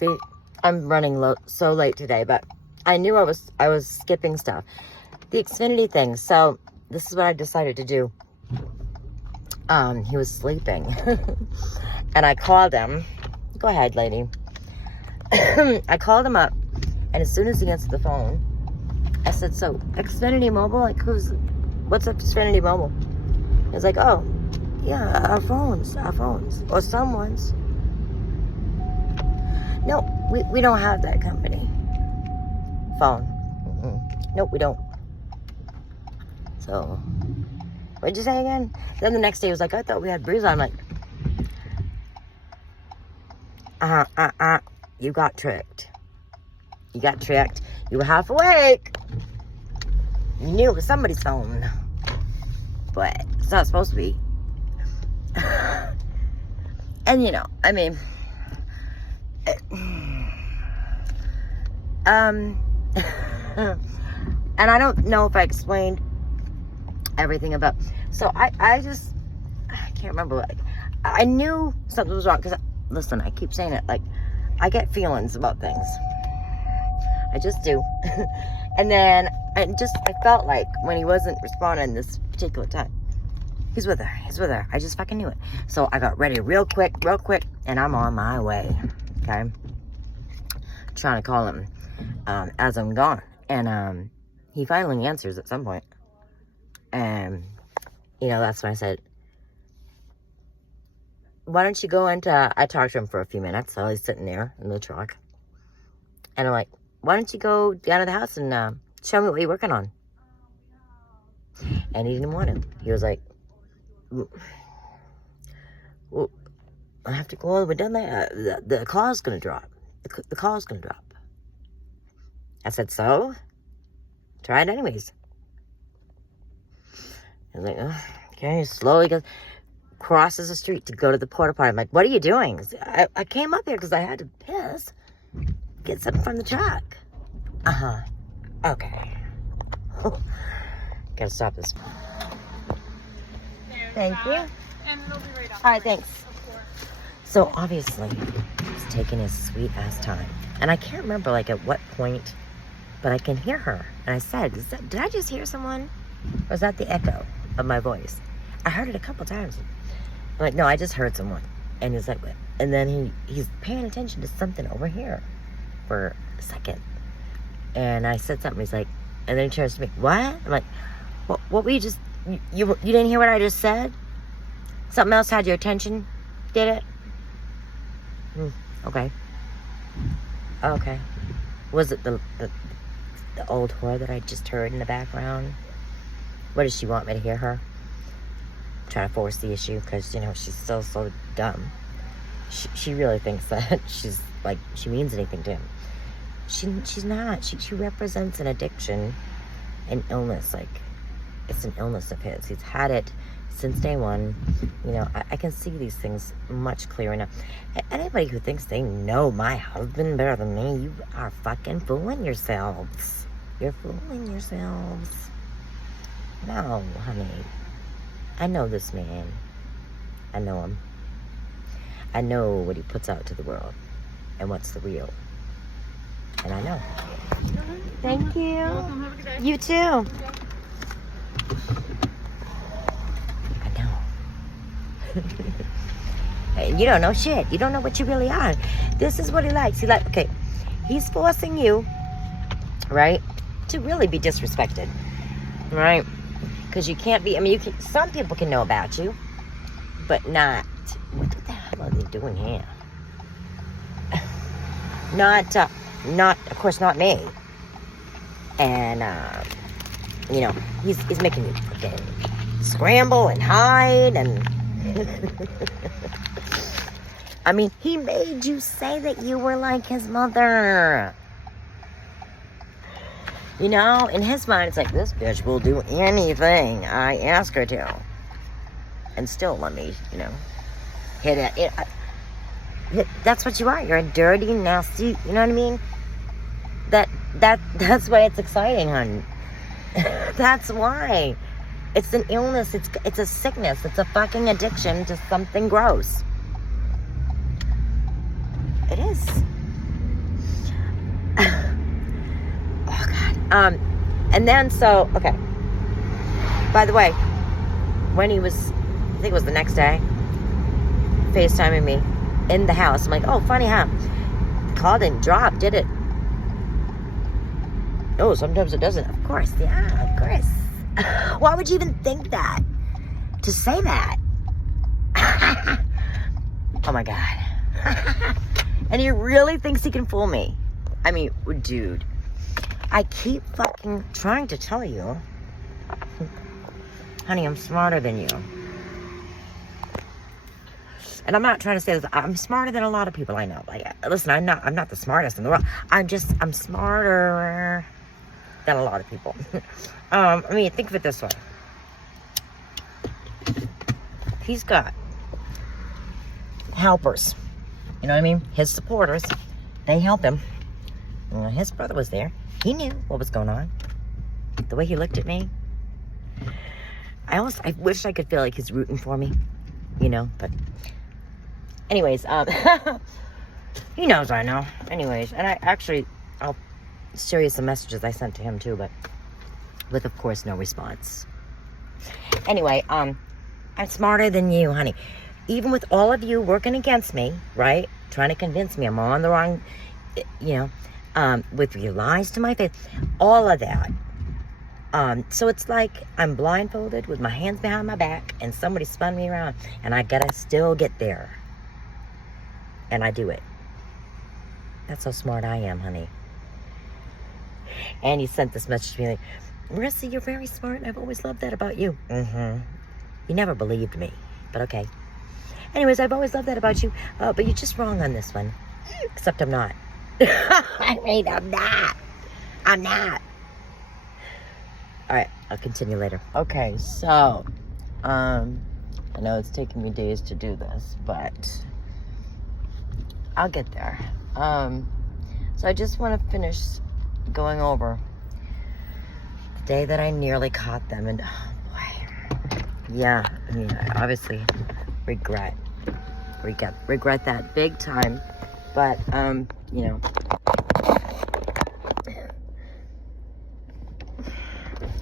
See, I'm running so late today, but I knew I was skipping stuff. The Xfinity thing. So this is what I decided to do. He was sleeping, and I called him. Go ahead, lady. I called him up, and as soon as he answered the phone, I said, "So Xfinity Mobile, like what's up to Xfinity Mobile?" He was like, "Oh, yeah, our phones, or someone's." No, we don't have that company. Phone. Nope, we don't. So, what'd you say again? Then the next day he was like, "I thought we had Breeze." I'm like, you got tricked. You got tricked. You were half awake. You knew it was somebody's phone. But it's not supposed to be. And you know, I mean, and I don't know if I explained everything about, so I can't remember, like, I knew something was wrong, because, listen, I keep saying it, like, I get feelings about things. I just do. And then I felt like when he wasn't responding this particular time, he's with her. I just fucking knew it. So I got ready real quick, and I'm on my way. Okay? Trying to call him as I'm gone. And he finally answers at some point. And, you know, that's when I said, "Why don't you go into," I talked to him for a few minutes while he's sitting there in the truck. And I'm like, "Why don't you go down to the house and show me what you're working on?" And he didn't want to. He was like, "Well, I have to go all the way down there. The car's going to drop. The car's going to drop." I said, "So? Try it anyways." I was like, "Oh, okay." He slowly goes, crosses the street to go to the porta potty. I'm like, "What are you doing?" I came up here because I had to piss. Get something from the truck. Okay. Gotta stop this. Thank you. And it'll be right off. All right, thanks. So obviously, he's taking his sweet ass time, and I can't remember like at what point, but I can hear her. And I said, "Did I just hear someone? Or was that the echo of my voice?" I heard it a couple times. I'm like, "No, I just heard someone." And he's like, "What?" And then he's paying attention to something over here for a second. And I said something. He's like, and then he turns to me, "What?" I'm like, What were you just, you didn't hear what I just said? Something else had your attention? Did it? Okay. Okay. Was it the old whore that I just heard in the background? What does she want me to hear her? Trying to force the issue because, you know, she's so dumb. She really thinks that she's like, she means anything to him. She's not. She represents an addiction, an illness. Like, it's an illness of his. He's had it since day one. You know, I can see these things much clearer now. Anybody who thinks they know my husband better than me, you are fucking fooling yourselves. You're fooling yourselves. No, honey. I know this man. I know him. I know what he puts out to the world and what's the real. And I know. Thank you. You're welcome. Have a good day. You too. I know. Hey, you don't know shit. You don't know what you really are. This is what he likes. He's forcing you, right, to really be disrespected, right? Because you can't be, I mean, some people can know about you, but not, what the hell are they doing here? Not, of course, not me. And, you know, he's making me fucking scramble and hide and, I mean, he made you say that you were like his mother. You know, in his mind, it's like, this bitch will do anything I ask her to. And still let me, you know, hit it. That's what you are. You're a dirty, nasty, you know what I mean? That's why it's exciting, hon. That's why. It's an illness. It's a sickness. It's a fucking addiction to something gross. It is. And then, so, okay. By the way, when he was, I think it was the next day, FaceTiming me in the house. I'm like, oh, funny, huh? Call didn't drop, did it? No, sometimes it doesn't. Of course, yeah, of course. Why would you even think that? To say that? Oh my God. And he really thinks he can fool me. I mean, dude, I keep fucking trying to tell you. Honey, I'm smarter than you. And I'm not trying to say this. I'm smarter than a lot of people I know. Like, listen, I'm not the smartest in the world. I'm smarter than a lot of people. I mean, think of it this way. He's got helpers. You know what I mean? His supporters. They help him. His brother was there. He knew what was going on. The way he looked at me. I wish I could feel like he's rooting for me. You know, but... Anyways, he knows I know. Anyways, and I'll share you some messages I sent to him too, but with, of course, no response. Anyway, I'm smarter than you, honey. Even with all of you working against me, right? Trying to convince me I'm on the wrong, you know, with your lies to my face, all of that. So it's like I'm blindfolded with my hands behind my back and somebody spun me around and I gotta still get there. And I do it. That's how smart I am, honey. And he sent this message to me like, Marissa, you're very smart and I've always loved that about you. Mm-hmm. You never believed me, but okay. Anyways, I've always loved that about you, but you're just wrong on this one. Except I'm not. I mean, I'm not. I'm not. All right, I'll continue later. Okay, so, I know it's taking me days to do this, but I'll get there. So I just want to finish going over the day that I nearly caught them, and oh boy, yeah, I mean, I obviously regret that big time, but you know,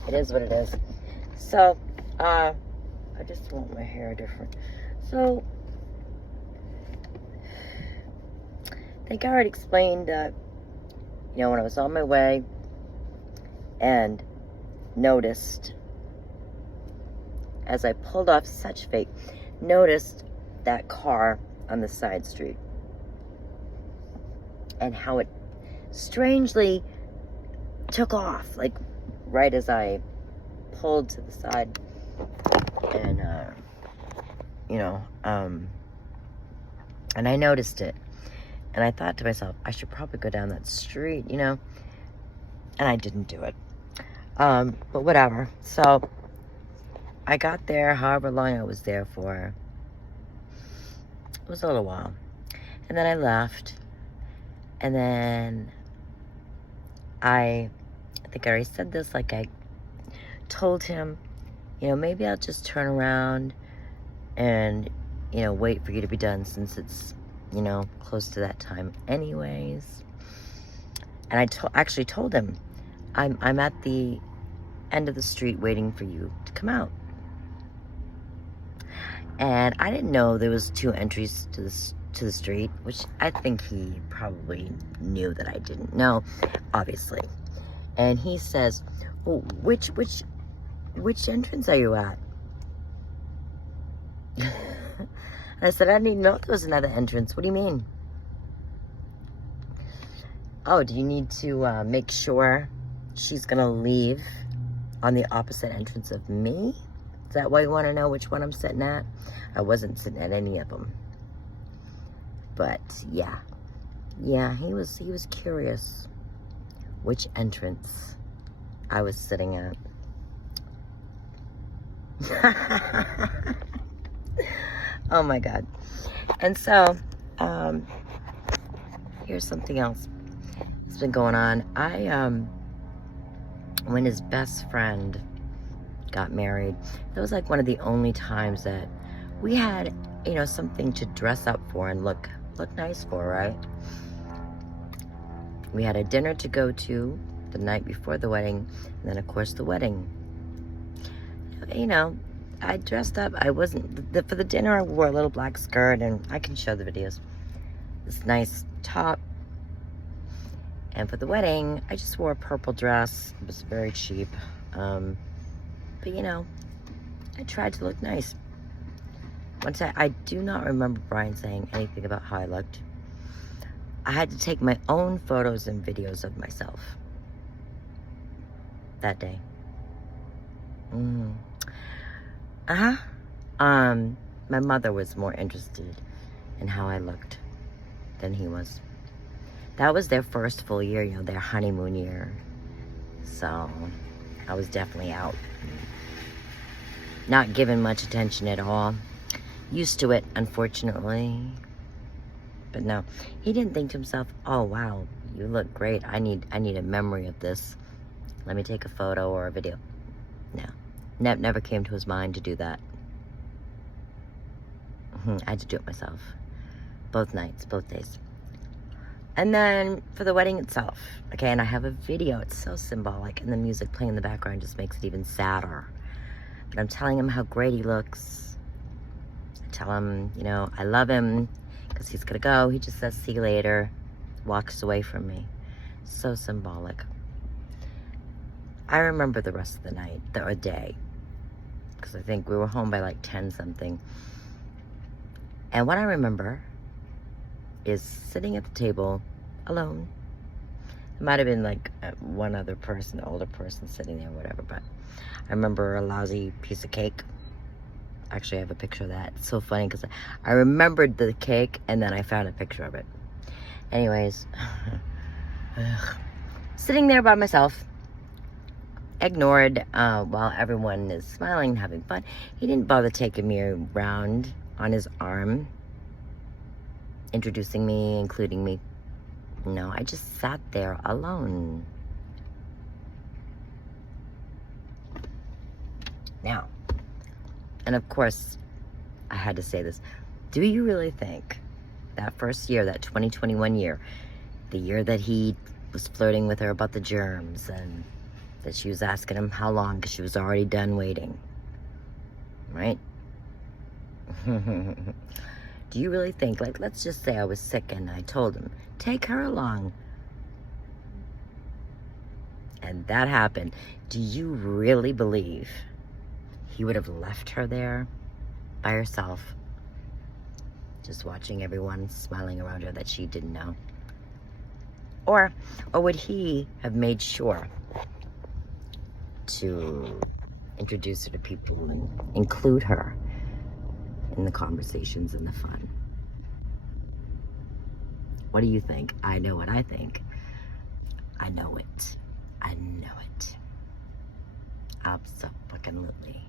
it is what it is. So I just want my hair different. So I think I already explained that, you know, when I was on my way and noticed, as I pulled off such fake, noticed that car on the side street and how it strangely took off, like right as I pulled to the side, and you know, and I noticed it. And I thought to myself, I should probably go down that street, you know? And I didn't do it. But whatever. So, I got there, however long I was there for. It was a little while. And then I left. And then I think I already said this, like I told him, you know, maybe I'll just turn around and, you know, wait for you to be done since it's, you know, close to that time anyways. And I actually told him, I'm at the end of the street waiting for you to come out. And I didn't know there was 2 entries to the street, which I think he probably knew that I didn't know, obviously. And he says, well, which entrance are you at? And I said, I didn't even know there was another entrance. What do you mean? Oh, do you need to make sure she's going to leave on the opposite entrance of me? Is that why you want to know which one I'm sitting at? I wasn't sitting at any of them. But, yeah. Yeah, he was curious which entrance I was sitting at. Oh my God. And so, here's something else that's been going on. When his best friend got married, that was like one of the only times that we had, you know, something to dress up for and look nice for, right? We had a dinner to go to the night before the wedding, and then of course the wedding. You know, I dressed up. I wasn't, for the dinner I wore a little black skirt, and I can show the videos. This nice top. And for the wedding, I just wore a purple dress. It was very cheap. But you know, I tried to look nice. Once I do not remember Brian saying anything about how I looked. I had to take my own photos and videos of myself that day. My mother was more interested in how I looked than he was. That was their first full year, you know, their honeymoon year. So I was definitely out. Not given much attention at all. Used to it, unfortunately. But no, he didn't think to himself, oh wow, you look great. I need a memory of this. Let me take a photo or a video. No, never came to his mind to do that. I had to do it myself. Both nights, both days. And then for the wedding itself, okay, and I have a video. It's so symbolic, and the music playing in the background just makes it even sadder. But I'm telling him how great he looks. I tell him, you know, I love him because he's gonna go. He just says, see you later, walks away from me. So symbolic. I remember the rest of the night, or day, because I think we were home by like 10 something. And what I remember is sitting at the table alone. It might have been like one other person, older person sitting there, whatever, but I remember a lousy piece of cake. Actually, I have a picture of that. It's so funny because I remembered the cake and then I found a picture of it. Anyways, sitting there by myself, ignored while everyone is smiling and having fun. He didn't bother taking me around on his arm, introducing me, including me. No, I just sat there alone. Now, and of course, I had to say this. Do you really think that first year, that 2021 year, the year that he was flirting with her about the germs and that she was asking him how long because she was already done waiting, right? Do you really think, like, let's just say I was sick and I told him, take her along. And that happened. Do you really believe he would have left her there by herself, just watching everyone smiling around her that she didn't know? Or would he have made sure to introduce her to people and include her in the conversations and the fun? What do you think? I know what I think. I know it. I know it. Abso-fucking-lutely.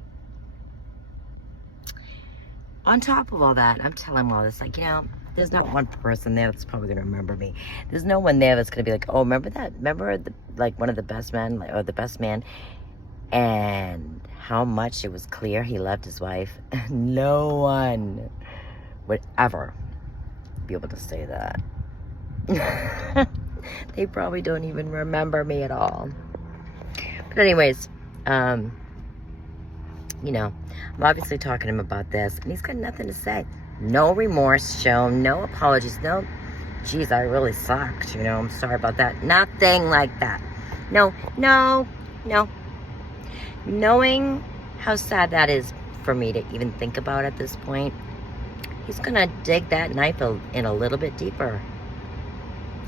On top of all that, I'm telling him all this, like, you know, there's not one person there that's probably gonna remember me. There's no one there that's gonna be like, oh, remember that? Remember one of the best men, or the best man, and how much it was clear he loved his wife? No one would ever be able to say that. They probably don't even remember me at all. But anyways, you know, I'm obviously talking to him about this, and he's got nothing to say. No remorse shown, no apologies, no, geez, I really sucked, you know, I'm sorry about that. Nothing like that. No. Knowing how sad that is for me to even think about at this point, he's gonna dig that knife in a little bit deeper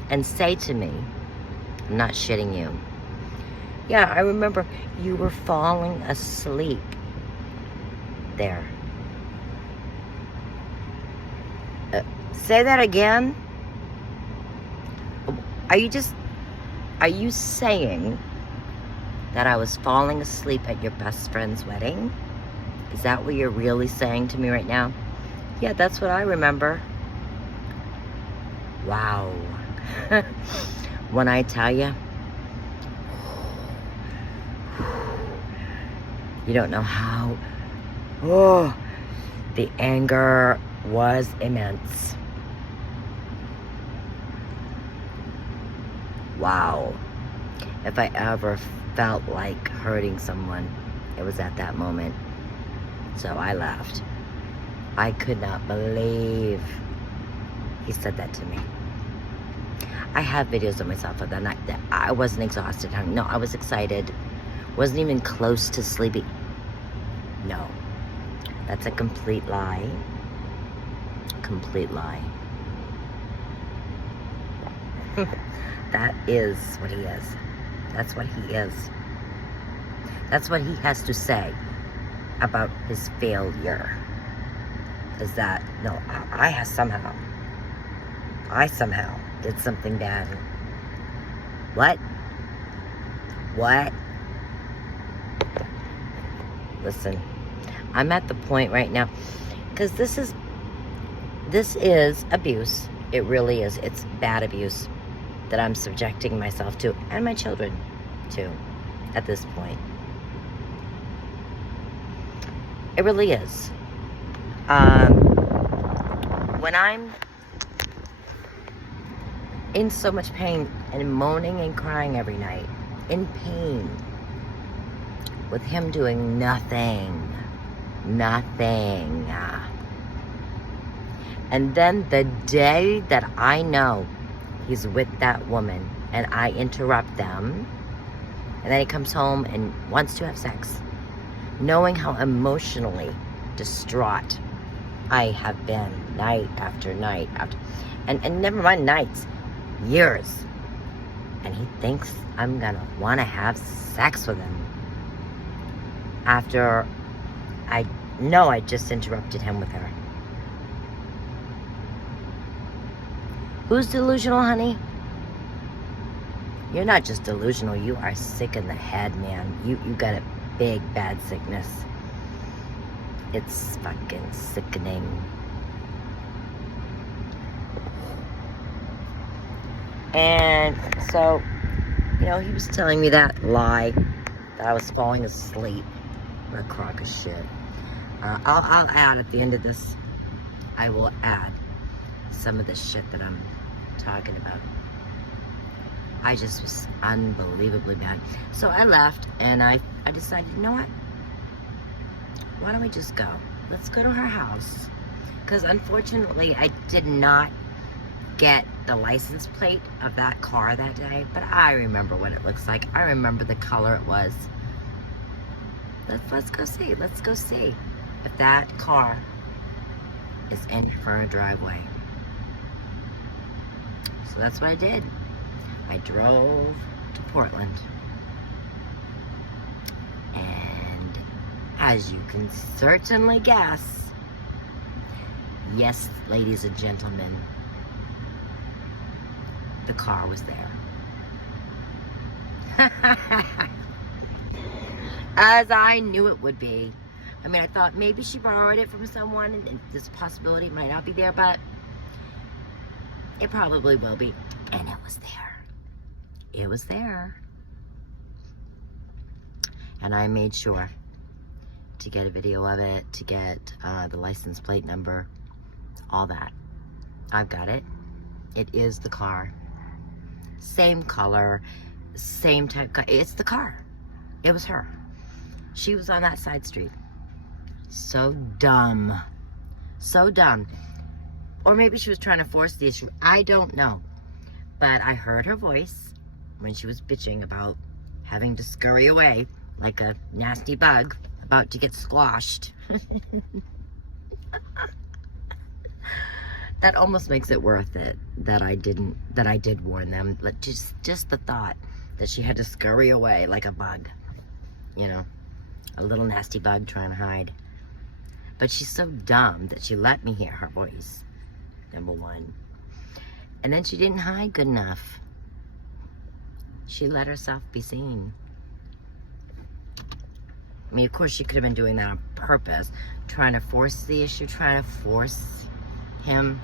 and say to me, I'm not shitting you. Yeah, I remember you were falling asleep there. Say that again? Are you saying that I was falling asleep at your best friend's wedding? Is that what you're really saying to me right now? Yeah, that's what I remember. Wow. When I tell you, you don't know how, the anger was immense. Wow. If I ever felt like hurting someone, it was at that moment. So I left. I could not believe he said that to me. I have videos of myself of that night that I wasn't exhausted. No, I was excited. Wasn't even close to sleepy. No. That's a complete lie. Complete lie. That is what he is. That's what he is. That's what he has to say about his failure. Is that, no, I somehow did something bad. What? What? Listen, I'm at the point right now, because this is abuse. It really is. It's bad abuse that I'm subjecting myself to, and my children to, at this point. It really is. When I'm in so much pain and moaning and crying every night, in pain, with him doing nothing. And then the day that I know he's with that woman and I interrupt them, and then he comes home and wants to have sex, knowing how emotionally distraught I have been night after night after, and never mind nights, years, and he thinks I'm gonna want to have sex with him after I know I just interrupted him with her. Who's delusional, honey? You're not just delusional, you are sick in the head, man. You got a big bad sickness. It's fucking sickening. And so, you know, he was telling me that lie, that I was falling asleep. What a crock of shit. I'll add at the end of this, I will add some of the shit that I'm talking about. I just was unbelievably bad. So I left and I decided, you know what? Why don't we just go? Let's go to her house. Because unfortunately, I did not get the license plate of that car that day, but I remember what it looks like. I remember the color it was. Let's go see. Let's go see if that car is in her driveway. So that's what I did. I drove to Portland. And as you can certainly guess, yes, ladies and gentlemen, the car was there. As I knew it would be. I mean, I thought maybe she borrowed it from someone and this possibility might not be there, but it probably will be. And it was there. It was there. And I made sure to get a video of it, to get the license plate number, all that. I've got it. It is the car. Same color, same type. It's the car. It was her. She was on that side street. So dumb. So dumb. Or maybe she was trying to force the issue. I don't know. But I heard her voice when she was bitching about having to scurry away like a nasty bug about to get squashed. That almost makes it worth it that I did warn them. Like just the thought that she had to scurry away like a bug, you know, a little nasty bug trying to hide. But she's so dumb that she let me hear her voice, number one. And then she didn't hide good enough. She let herself be seen. I mean, of course, she could have been doing that on purpose, trying to force the issue, trying to force him,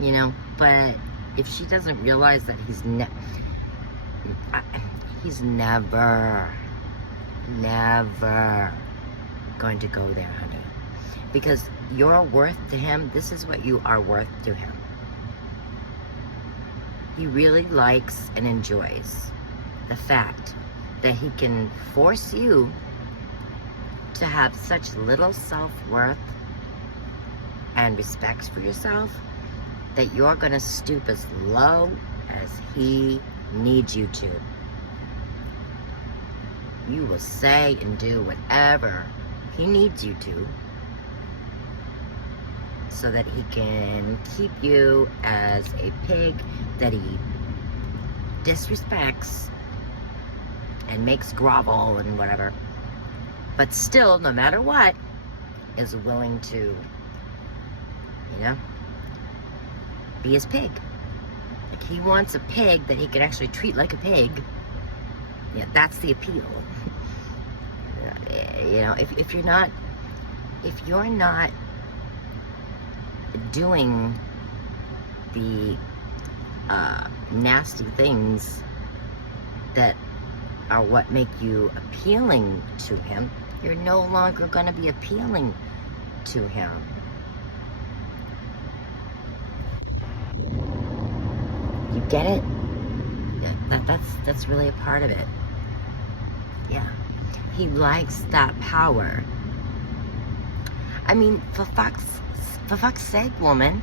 you know. But if she doesn't realize that he's never going to go there, honey. Because your worth to him, this is what you are worth to him. He really likes and enjoys the fact that he can force you to have such little self-worth and respect for yourself that you're going to stoop as low as he needs you to. You will say and do whatever he needs you to so that he can keep you as a pig that he disrespects and makes grovel and whatever, but still, no matter what, is willing to, be his pig. Like, he wants a pig that he can actually treat like a pig. Yeah, that's the appeal. If you're not doing the nasty things that are what make you appealing to him, you're no longer going to be appealing to him. You get it? Yeah, that's really a part of it. Yeah. He likes that power. I mean, for fuck's sake, woman.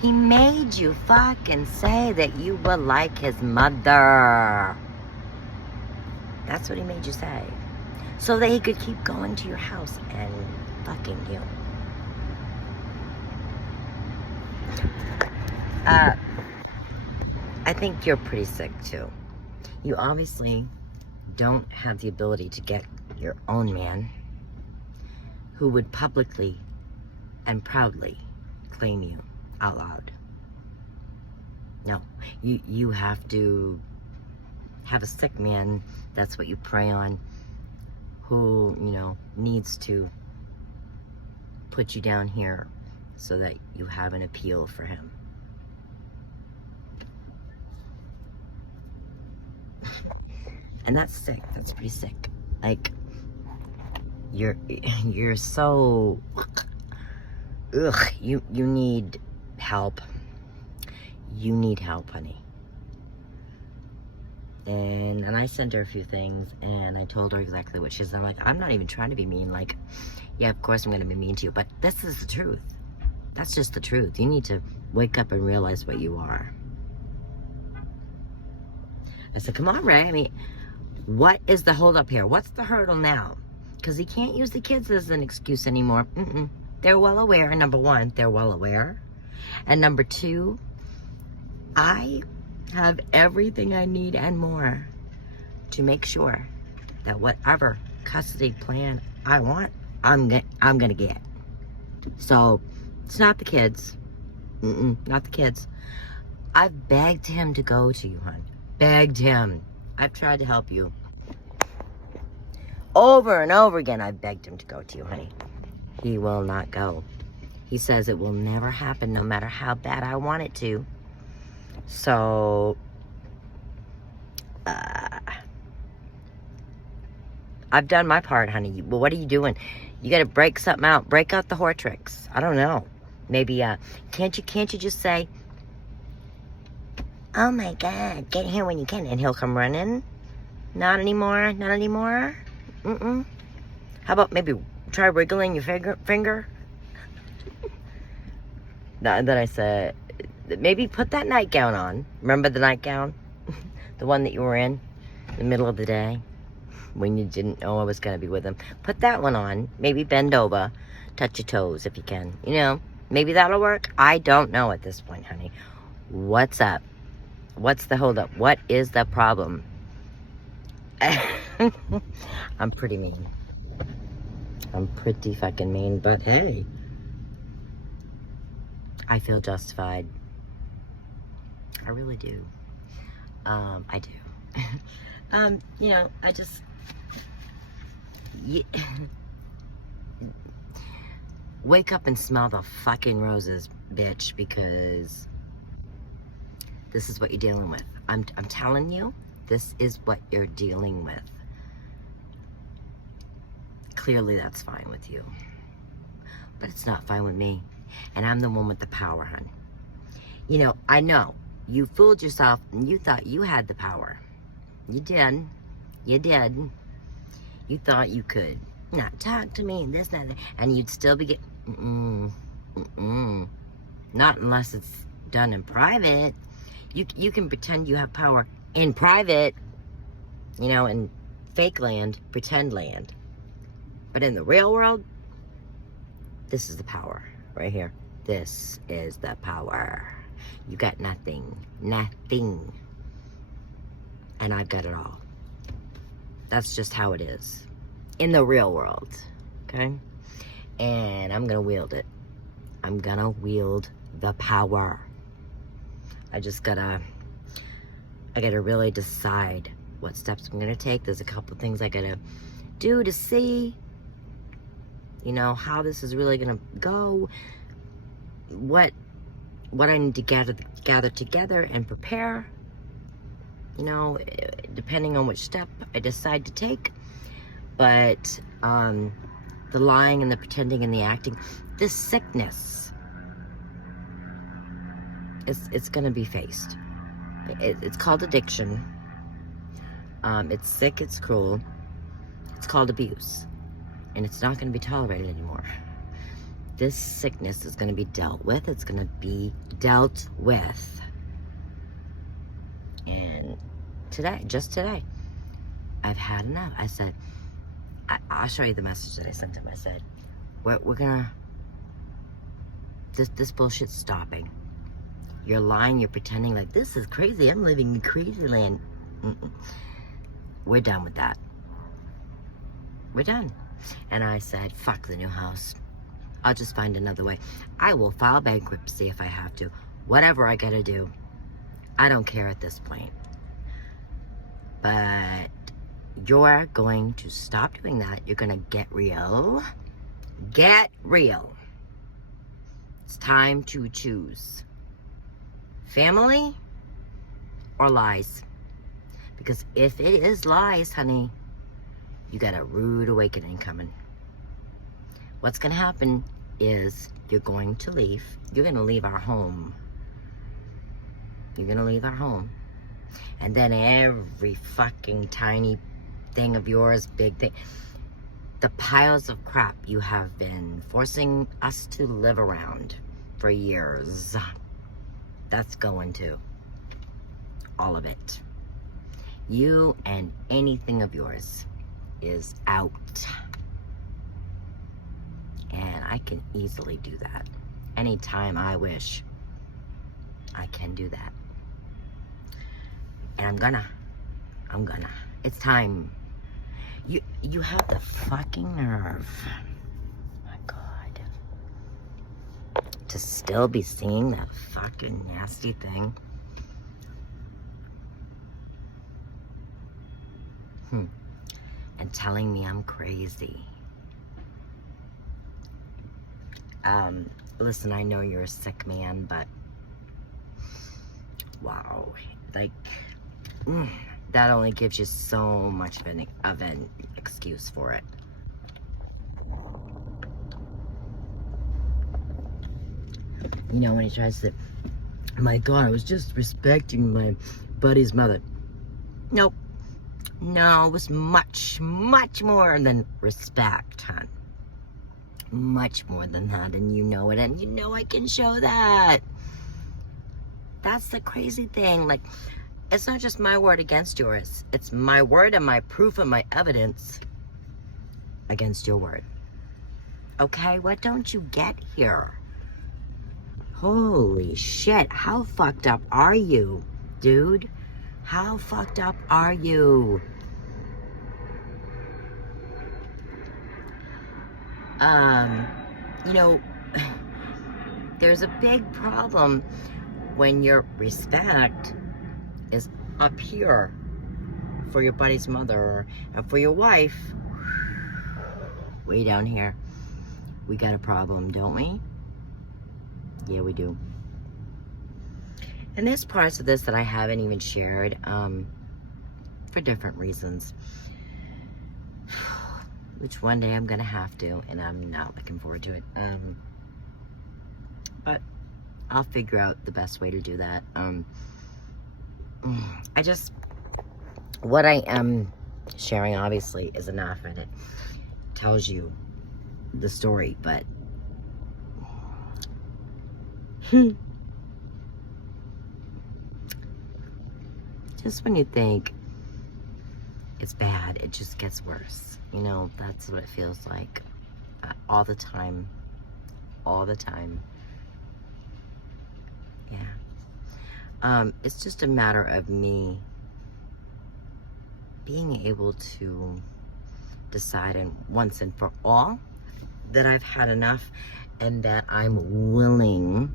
He made you fucking say that you were like his mother. That's what he made you say. So that he could keep going to your house and fucking you. I think you're pretty sick too. You obviously don't have the ability to get your own man who would publicly and proudly claim you out loud. No, you have to have a sick man. That's what you prey on, who, needs to put you down here so that you have an appeal for him. And that's sick. That's pretty sick. Like, you're so, you need help. You need help, honey. And I sent her a few things, and I told her exactly what she said. I'm like, I'm not even trying to be mean. Like, yeah, of course I'm going to be mean to you, but this is the truth. That's just the truth. You need to wake up and realize what you are. I said, come on, Ray. I mean, what is the holdup here? What's the hurdle now? Because he can't use the kids as an excuse anymore. They're well aware. Number one, they're well aware. And number two, I have everything I need and more to make sure that whatever custody plan I want, I'm gonna get. So it's not the kids. Not the kids. I've begged him to go to you, hon. Begged him. I've tried to help you. Over and over again, I've begged him to go to you, honey. He will not go. He says it will never happen, no matter how bad I want it to. So, I've done my part, honey. Well, what are you doing? You got to break something out. Break out the Hortrix. I don't know. Maybe, can't you just say, oh my God, get here when you can, and he'll come running? Not anymore. Not anymore. How about maybe try wriggling your finger? And then I said, maybe put that nightgown on. Remember the nightgown? The one that you were in the middle of the day when you didn't know I was going to be with him. Put that one on. Maybe bend over. Touch your toes if you can. Maybe that'll work. I don't know at this point, honey. What's up? What's the holdup? What is the problem? I'm pretty mean. I'm pretty fucking mean, but hey, I feel justified. I really do. I do. I just, wake up and smell the fucking roses, bitch, because this is what you're dealing with. I'm telling you, this is what you're dealing with. Clearly that's fine with you, but it's not fine with me. And I'm the one with the power, hon. I know you fooled yourself and you thought you had the power. You did. You did. You thought you could not talk to me and this and that, and you'd still be getting... Not unless it's done in private. You can pretend you have power in private, you know, in fake land, pretend land. But in the real world, this is the power right here. This is the power. You got nothing. Nothing. And I've got it all. That's just how it is. In the real world. Okay? And I'm gonna wield it. I'm gonna wield the power. I gotta really decide what steps I'm gonna take. There's a couple things I gotta do to see, you know, how this is really gonna go, what I need to gather together and prepare, you know, depending on which step I decide to take. But the lying and the pretending and the acting, this sickness, it's gonna be faced. It's called addiction. It's sick, it's cruel, it's called abuse, and it's not gonna be tolerated anymore. This sickness is gonna be dealt with. It's gonna be dealt with. And today, just today, I've had enough. I said, I'll show you the message that I sent him. I said, we're gonna, this bullshit's stopping. You're lying, you're pretending like this is crazy. I'm living in crazy land. We're done with that. We're done. And I said, fuck the new house. I'll just find another way. I will file bankruptcy if I have to. Whatever I gotta do. I don't care at this point. But you're going to stop doing that. You're gonna get real. Get real. It's time to choose. Family or lies? Because if it is lies, honey, you got a rude awakening coming. What's gonna happen is you're going to leave. You're gonna leave our home. You're gonna leave our home. And then every fucking tiny thing of yours, big thing, the piles of crap you have been forcing us to live around for years, that's going too. All of it. You and anything of yours is out. And I can easily do that. Anytime I wish, I can do that. And I'm gonna. It's time. You have the fucking nerve. My God. To still be seeing that fucking nasty thing. And telling me I'm crazy. Listen, I know you're a sick man, but wow, like, that only gives you so much of an excuse for it. You know, when he tries to, my God, I was just respecting my buddy's mother. Nope. No, it was much, much more than respect, hon. Much more than that, and you know it, and you know I can show that. That's the crazy thing. Like, it's not just my word against yours. It's my word and my proof and my evidence against your word. Okay, what don't you get here? Holy shit, how fucked up are you, dude? How fucked up are you? You know, there's a big problem when your respect is up here for your buddy's mother and for your wife. Way down here. We got a problem, don't we? Yeah, we do. And there's parts of this that I haven't even shared, for different reasons. Which one day I'm gonna have to, and I'm not looking forward to it. But I'll figure out the best way to do that. what I am sharing obviously is enough, and it tells you the story, but just when you think it's bad, it just gets worse. You know, that's what it feels like all the time. All the time. Yeah. It's just a matter of me being able to decide once and for all that I've had enough, and that I'm willing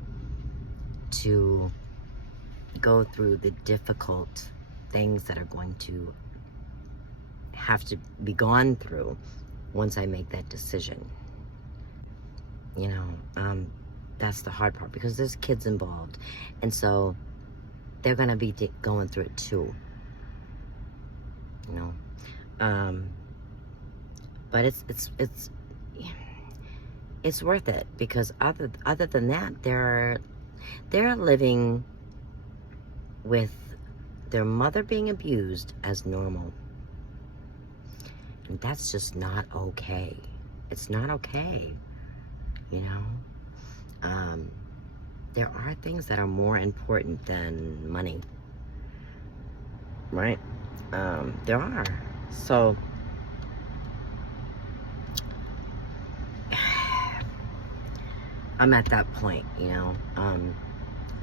to go through the difficult things that are going to have to be gone through once I make that decision. You know, that's the hard part, because there's kids involved, and so they're gonna be going through it too. You know, but it's worth it, because other than that, they're living with their mother being abused as normal, and that's just not okay. It's not okay. You know, there are things that are more important than money, right? There are. So I'm at that point, you know.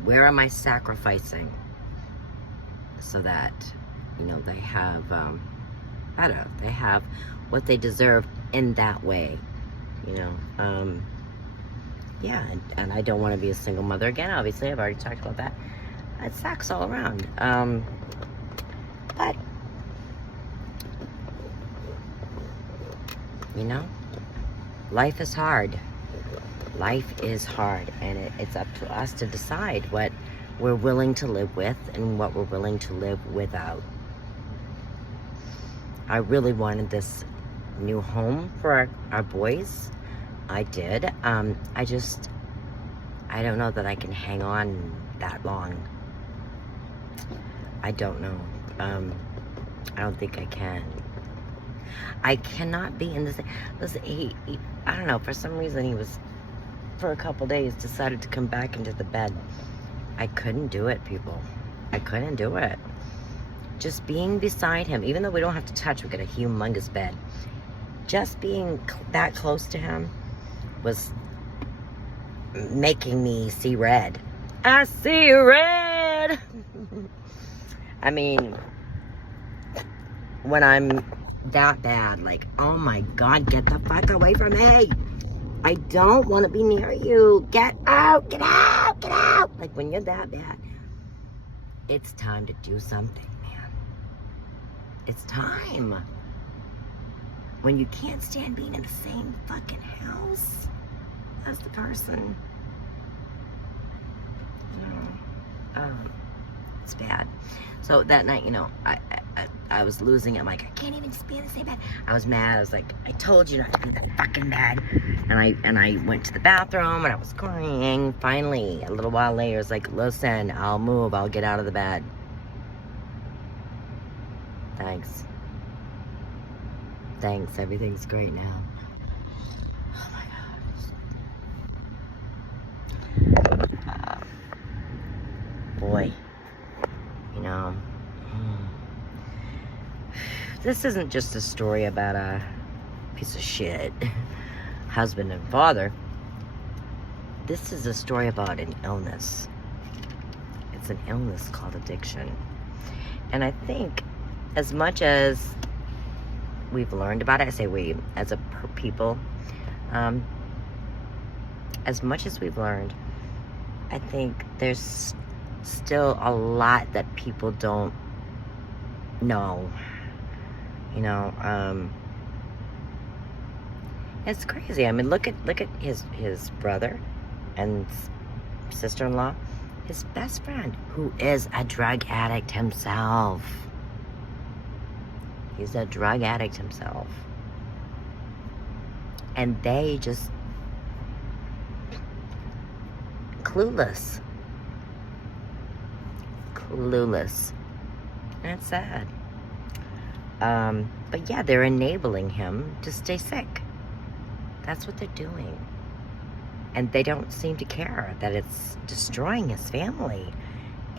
Where am I sacrificing so that, you know, they have, I don't know, they have what they deserve in that way, you know. Yeah, and I don't want to be a single mother again. Obviously, I've already talked about that. It sucks all around. But, you know, life is hard. Life is hard, and it's up to us to decide what we're willing to live with and what we're willing to live without. I really wanted this new home for our boys. I did. I don't know that I can hang on that long. I don't know. I don't think I can. I cannot be in this. Listen, he I don't know, for some reason he was, for a couple days, decided to come back into the bed. I couldn't do it, people. I couldn't do it. Just being beside him, even though we don't have to touch, we got a humongous bed. Just being that close to him was making me see red. I see red. I mean, when I'm that bad, like, oh my God, get the fuck away from me. I don't want to be near you. Get out, get out, get out. Like, when you're that bad, it's time to do something, man. It's time. When you can't stand being in the same fucking house as the person. You know, it's bad. So that night, you know, I was losing it. I'm like, I can't even be in the same bed. I was mad. I was like, I told you not to be in that fucking bed. And I went to the bathroom and I was crying. Finally, a little while later, I was like, listen, I'll move. I'll get out of the bed. Thanks. Thanks. Everything's great now. Oh my God. Boy. You know, this isn't just a story about a piece of shit husband and father. This is a story about an illness. It's an illness called addiction. And I think as much as we've learned about it, I say we, as a people, as much as we've learned, I think there's still a lot that people don't know. You know, it's crazy. I mean, look at his brother and sister-in-law, his best friend, who is a drug addict himself. He's a drug addict himself. And they just clueless. And it's sad. But yeah, they're enabling him to stay sick. That's what they're doing. And they don't seem to care that it's destroying his family.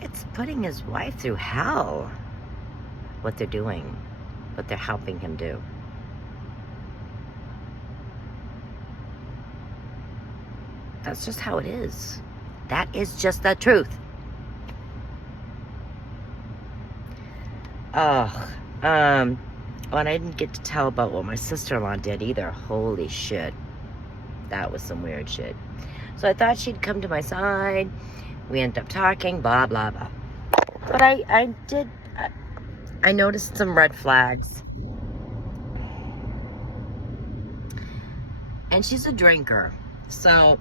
It's putting his wife through hell. What they're doing, what they're helping him do. That's just how it is. That is just the truth. Oh, and I didn't get to tell about what my sister-in-law did either. Holy shit. That was some weird shit. So I thought she'd come to my side. We ended up talking, blah, blah, blah. But I noticed some red flags. And she's a drinker. So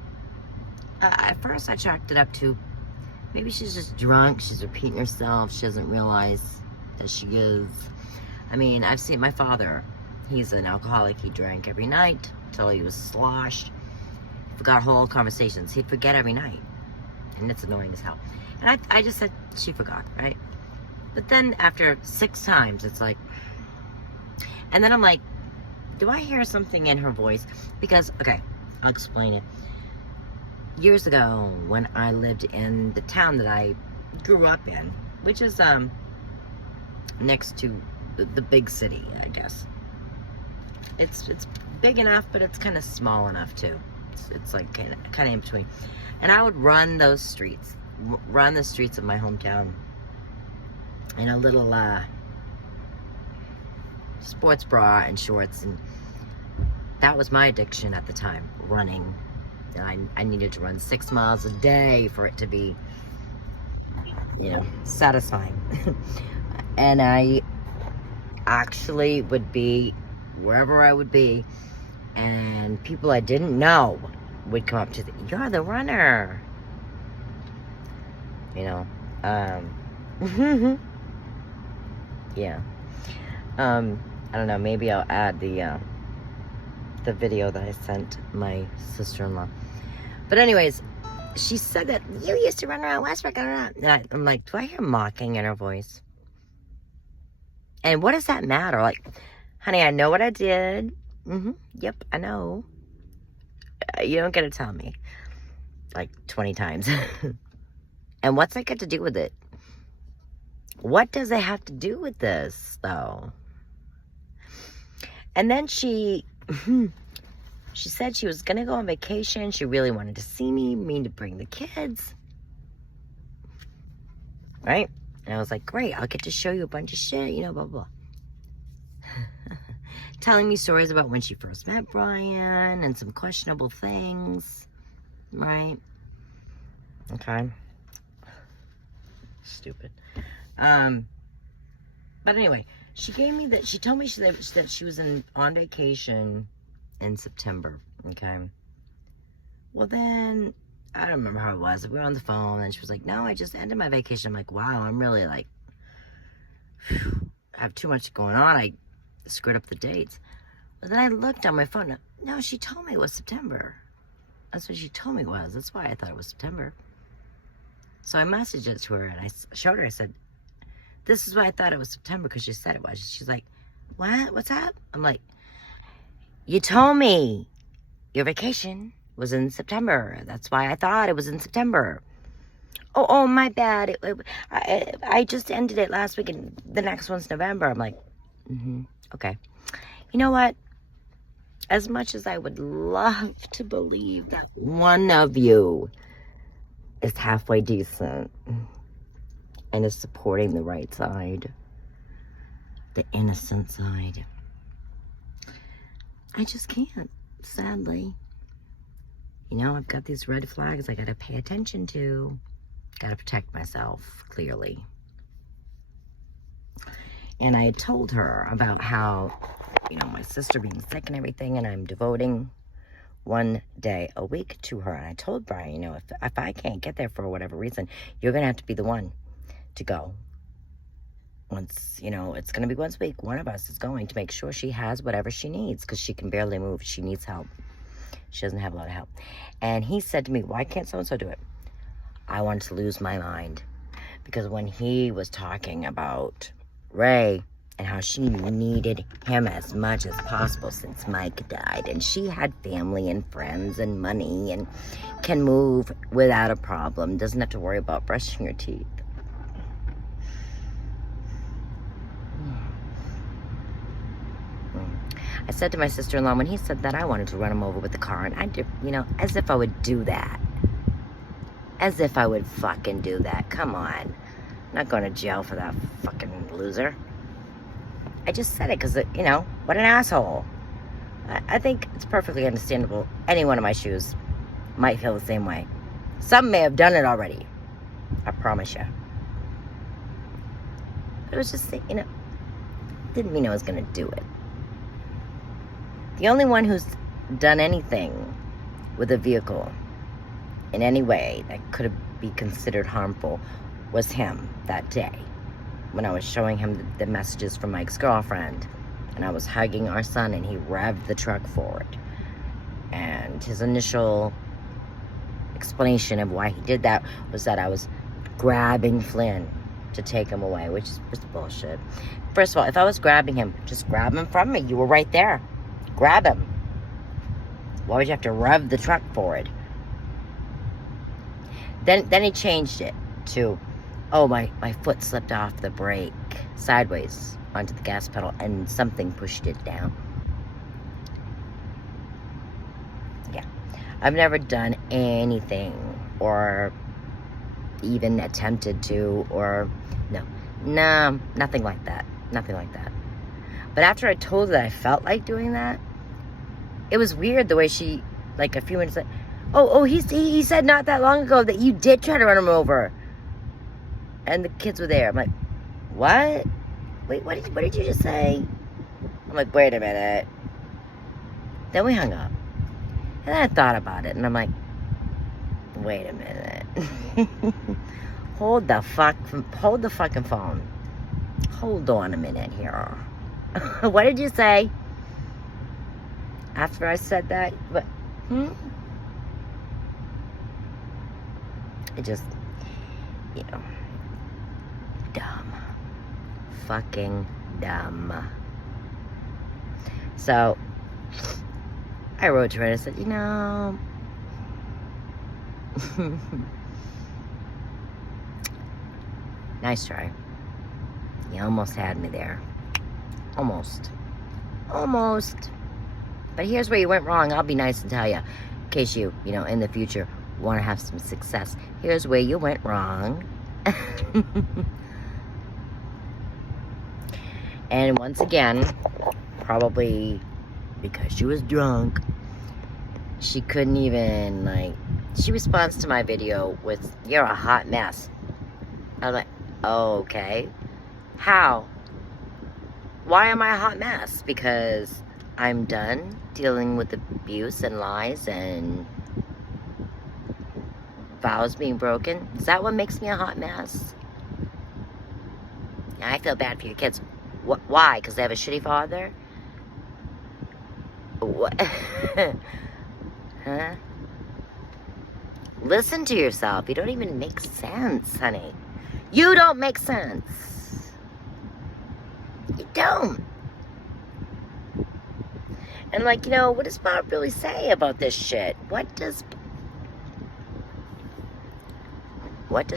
at first I chalked it up to maybe she's just drunk. She's repeating herself. She doesn't realize that she is. I mean, I've seen my father. He's an alcoholic. He drank every night until he was sloshed. Forgot whole conversations. He'd forget every night. And it's annoying as hell. And I just said, she forgot, right? But then after 6 times, it's like... And then I'm like, do I hear something in her voice? Because, okay, I'll explain it. Years ago, when I lived in the town that I grew up in, which is next to the big city, I guess. It's big enough, but it's kind of small enough too. It's like kind of in between. And I would run those streets, run the streets of my hometown in a little sports bra and shorts, and that was my addiction at the time, running. And I needed to run 6 miles a day for it to be, you know, satisfying. And I actually would be wherever I would be, and people I didn't know would come up to you're the runner, you know. Yeah. I don't know, maybe I'll add the video that I sent my sister-in-law. But anyways, she said that you used to run around Westbrook. And I'm like, do I hear mocking in her voice? And what does that matter? Like, honey, I know what I did. Yep, I know. You don't get to tell me. Like 20 times. And what's that got to do with it? What does it have to do with this, though? And then she said she was going to go on vacation. She really wanted to see me to bring the kids. Right? And I was like, great, I'll get to show you a bunch of shit, you know, blah, blah. Telling me stories about when she first met Brian and some questionable things. Right? Okay. Stupid. But anyway, she gave me that. She told me that she was on vacation in September. Okay. Well, then I don't remember how it was. We were on the phone, and she was like, "No, I just ended my vacation." I'm like, "Wow, I'm really like, I have too much going on. I screwed up the dates." But then I looked on my phone. No, she told me it was September. That's what she told me it was. That's why I thought it was September. So I messaged it to her, and I showed her. I said, "This is why I thought it was September, because she said it was." She's like, "What? What's up?" I'm like, "You told me your vacation was in September. That's why I thought it was in September." Oh, my bad. I just ended it last week, and the next one's November. I'm like, okay. You know what? As much as I would love to believe that one of you is halfway decent and is supporting the right side, the innocent side, I just can't, sadly. You know, I've got these red flags I gotta pay attention to. Gotta protect myself, clearly. And I had told her about how, you know, my sister being sick and everything, and I'm devoting 1 day a week to her. And I told Brian, you know, if I can't get there for whatever reason, you're gonna have to be the one to go. Once, you know, it's gonna be once a week. One of us is going to make sure she has whatever she needs, because she can barely move. She needs help. She doesn't have a lot of help. And he said to me, why can't so-and-so do it? I wanted to lose my mind, because when he was talking about Ray, and how she needed him as much as possible since Mike died. And she had family and friends and money and can move without a problem. Doesn't have to worry about brushing her teeth. I said to my sister-in-law when he said that, I wanted to run him over with the car. And I did, you know, as if I would do that. As if I would fucking do that. Come on. I'm not going to jail for that fucking loser. I just said it because, you know, what an asshole. I think it's perfectly understandable. Any one of my shoes might feel the same way. Some may have done it already. I promise you. But it was just, you know, didn't mean I was going to do it. The only one who's done anything with a vehicle in any way that could be considered harmful was him that day. When I was showing him the messages from Mike's girlfriend, and I was hugging our son, and he revved the truck forward. And his initial explanation of why he did that was that I was grabbing Flynn to take him away, which was bullshit. First of all, if I was grabbing him, just grab him from me. You were right there. Grab him. Why would you have to rev the truck forward? Then he changed it to, oh, my foot slipped off the brake sideways onto the gas pedal and something pushed it down. Yeah. I've never done anything or even attempted to, or no, nothing like that. Nothing like that. But after I told her that I felt like doing that, it was weird the way she, like a few minutes later, he said not that long ago that you did try to run him over. And the kids were there. I'm like, what? Wait, what did you just say? I'm like, wait a minute. Then we hung up. And then I thought about it, and I'm like, wait a minute. Hold the fucking phone. Hold on a minute here. What did you say? After I said that, what? It just, you know, dumb. Fucking dumb. So, I wrote to her and I said, you know, nice try. You almost had me there. Almost. But here's where you went wrong. I'll be nice and tell you, in case you know, in the future want to have some success. Here's where you went wrong. And once again, probably because she was drunk, she couldn't even, like, she responds to my video with, "You're a hot mess." I'm like, oh, okay. How? Why am I a hot mess? Because I'm done dealing with abuse and lies and vows being broken? Is that what makes me a hot mess? I feel bad for your kids. Why? Because they have a shitty father? What? Huh? Listen to yourself. You don't even make sense, honey. You don't make sense. You don't. And, like, you know, what does Bob really say about this shit? What does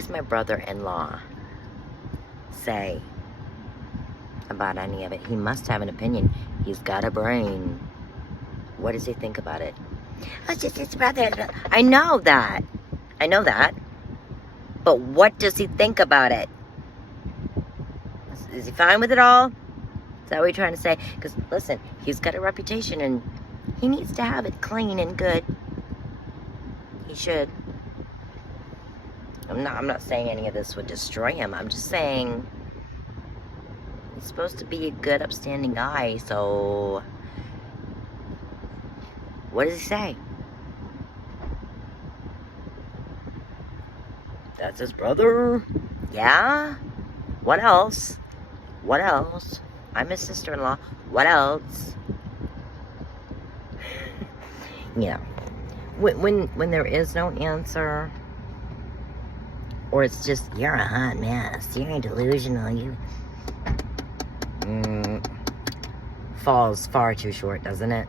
my brother-in-law say about any of it? He must have an opinion. He's got a brain. What does he think about it? Oh, it's just his brother. I know that. But what does he think about it? Is he fine with it all? Is that what you're trying to say? Because, listen, he's got a reputation and he needs to have it clean and good. He should. I'm not saying any of this would destroy him. I'm just saying he's supposed to be a good, upstanding guy, so what does he say? That's his brother? Yeah? What else? I'm his sister-in-law. What else? You know, when there is no answer, or it's just, you're a hot mess, you're delusional, you... falls far too short, doesn't it?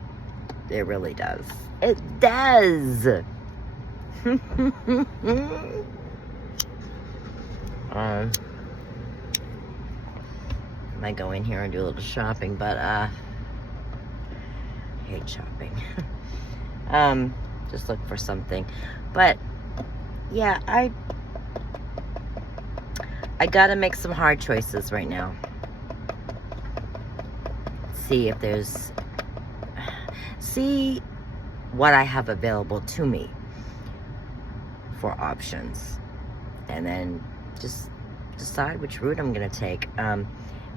It really does. It does. I might go in here and do a little shopping, but I hate shopping. Just look for something. But yeah, I gotta make some hard choices right now. See what I have available to me for options, and then just decide which route I'm gonna take.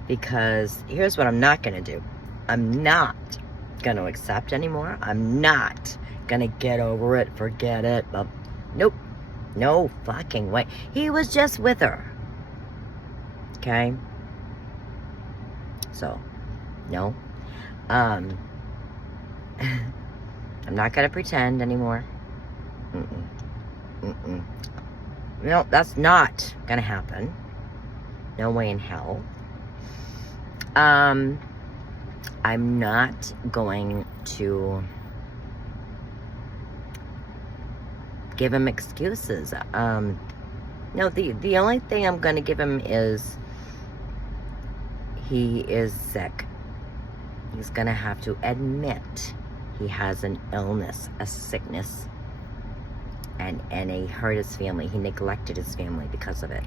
Because here's what I'm not gonna do. I'm not gonna accept anymore. I'm not gonna get over it, forget it. Nope. No fucking way. He was just with her. Okay? So, no. I'm not gonna pretend anymore. No, that's not gonna happen. No way in hell. I'm not going to give him excuses. No, the only thing I'm gonna give him is he is sick. He's gonna have to admit he has an illness, a sickness, and he hurt his family. He neglected his family because of it.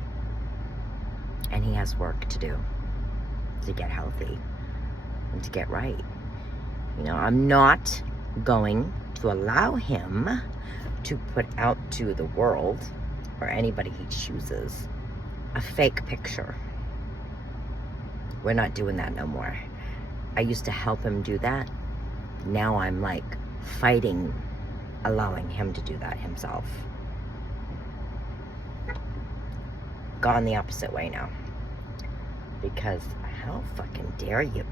And he has work to do to get healthy and to get right. You know, I'm not going to allow him to put out to the world, or anybody he chooses, a fake picture. We're not doing that no more. I used to help him do that. Now I'm like fighting allowing him to do that himself. Gone the opposite way now. Because how fucking dare you?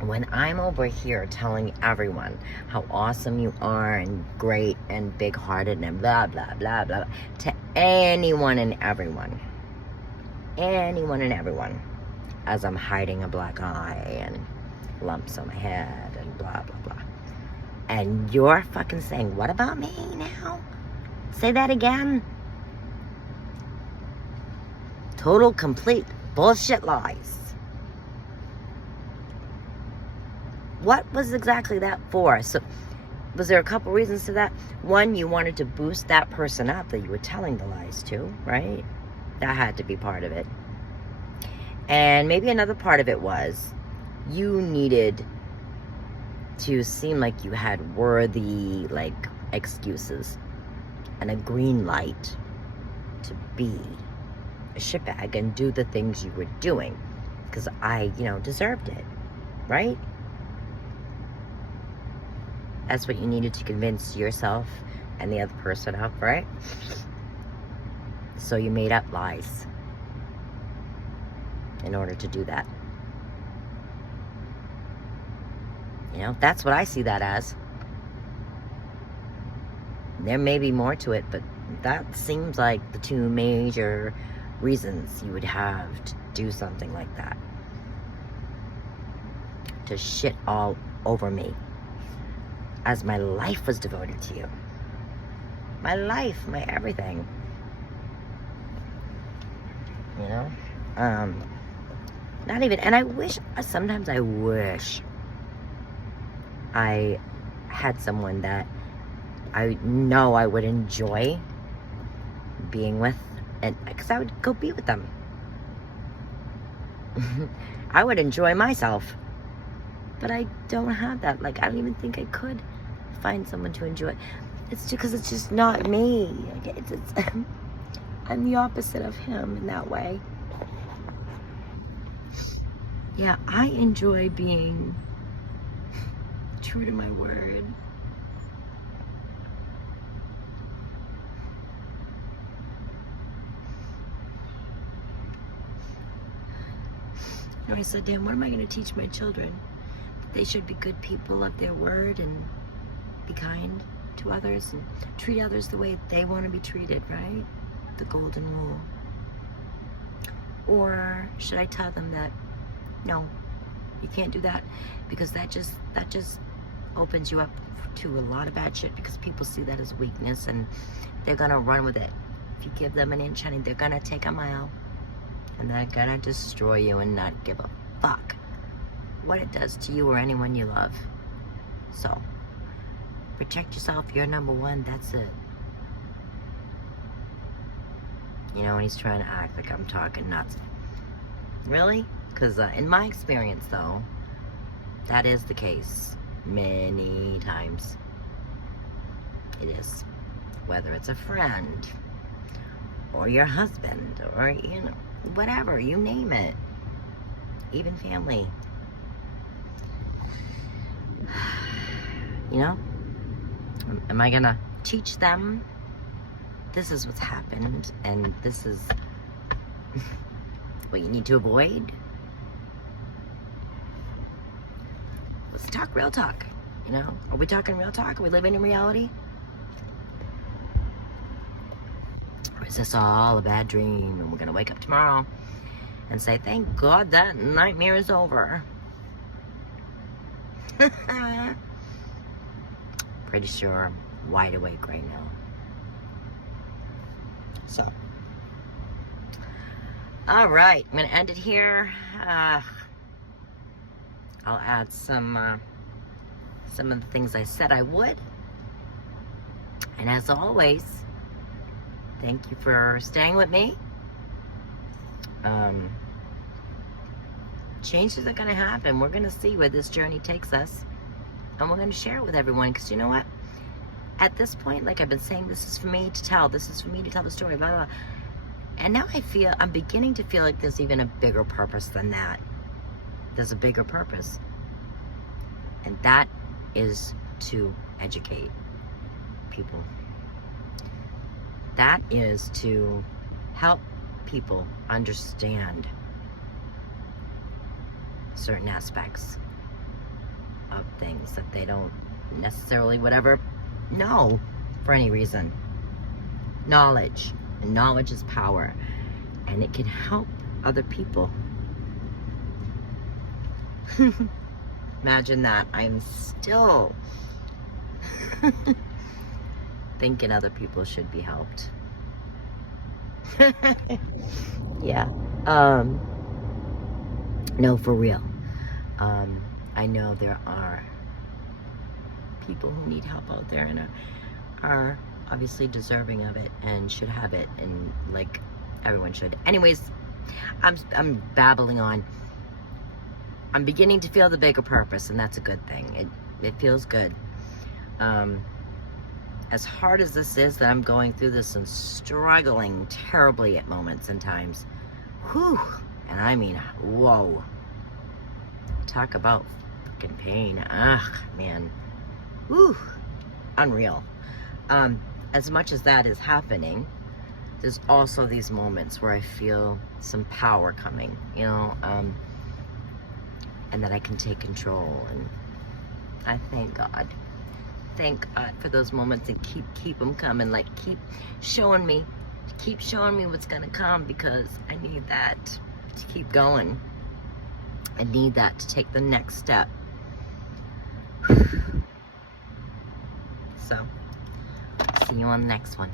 When I'm over here telling everyone how awesome you are and great and big-hearted and blah, blah, blah, blah, to anyone and everyone, as I'm hiding a black eye and lumps on my head and blah, blah, blah. And you're fucking saying, what about me now? Say that again. Total, complete bullshit lies. What was exactly that for? So, was there a couple reasons to that? One, you wanted to boost that person up that you were telling the lies to, right? That had to be part of it. And maybe another part of it was you needed to seem like you had worthy, like, excuses and a green light to be a shitbag and do the things you were doing because I, deserved it, right? That's what you needed to convince yourself and the other person of, right? So you made up lies in order to do that. That's what I see that as. There may be more to it, but that seems like the two major reasons you would have to do something like that. To shit all over me. As my life was devoted to you. My life, my everything. Not even, and sometimes I wish I had someone that I know I would enjoy being with, and because I would go be with them. I would enjoy myself. But I don't have that. Like, I don't even think I could find someone to enjoy. It's because it's just not me. I'm the opposite of him in that way. Yeah, I enjoy being true to my word. I said, Dan, what am I going to teach my children? They should be good people of their word and be kind to others and treat others the way they want to be treated, right? The golden rule. Or should I tell them that No, you can't do that, because that just opens you up to a lot of bad shit, because people see that as weakness and they're gonna run with it. If you give them an inch, honey, they're gonna take a mile, and they're gonna destroy you and not give a fuck what it does to you or anyone you love. So protect yourself. You're number one. That's it. You know, when he's trying to act like I'm talking nuts. Really? Because in my experience, though, that is the case many times. It is. Whether it's a friend or your husband or, you know, whatever, you name it. Even family. You know? Am I gonna teach them this is what's happened and this is what you need to avoid? Let's talk real talk. You know? Are we talking real talk? Are we living in reality? Or is this all a bad dream and we're gonna wake up tomorrow and say, thank God that nightmare is over? Pretty sure I'm wide awake right now. So, all right, I'm gonna end it here. I'll add some of the things I said I would. And as always, thank you for staying with me. Changes are gonna happen. We're gonna see where this journey takes us. And we're gonna share it with everyone, because you know what? At this point, like I've been saying, this is for me to tell. This is for me to tell the story, blah, blah, blah. And now I'm beginning to feel like there's even a bigger purpose than that. There's a bigger purpose. And that is to educate people. That is to help people understand certain aspects of things that they don't necessarily know for any reason. Knowledge. And knowledge is power. And it can help other people. Imagine that. I'm still thinking other people should be helped. Yeah. No, for real. I know there are people who need help out there and are obviously deserving of it and should have it, and like everyone should. Anyways, I'm babbling on. I'm beginning to feel the bigger purpose, and that's a good thing. It feels good. As hard as this is, that I'm going through this and struggling terribly at moments and times. Whew. And I mean, whoa. Talk about fucking pain. Ugh, man. Whew. Unreal. As much as that is happening, there's also these moments where I feel some power coming, you know, and that I can take control. And I thank God. Thank God for those moments, and keep them coming. Like, keep showing me what's gonna come, because I need that to keep going. I need that to take the next step. So, see you on the next one.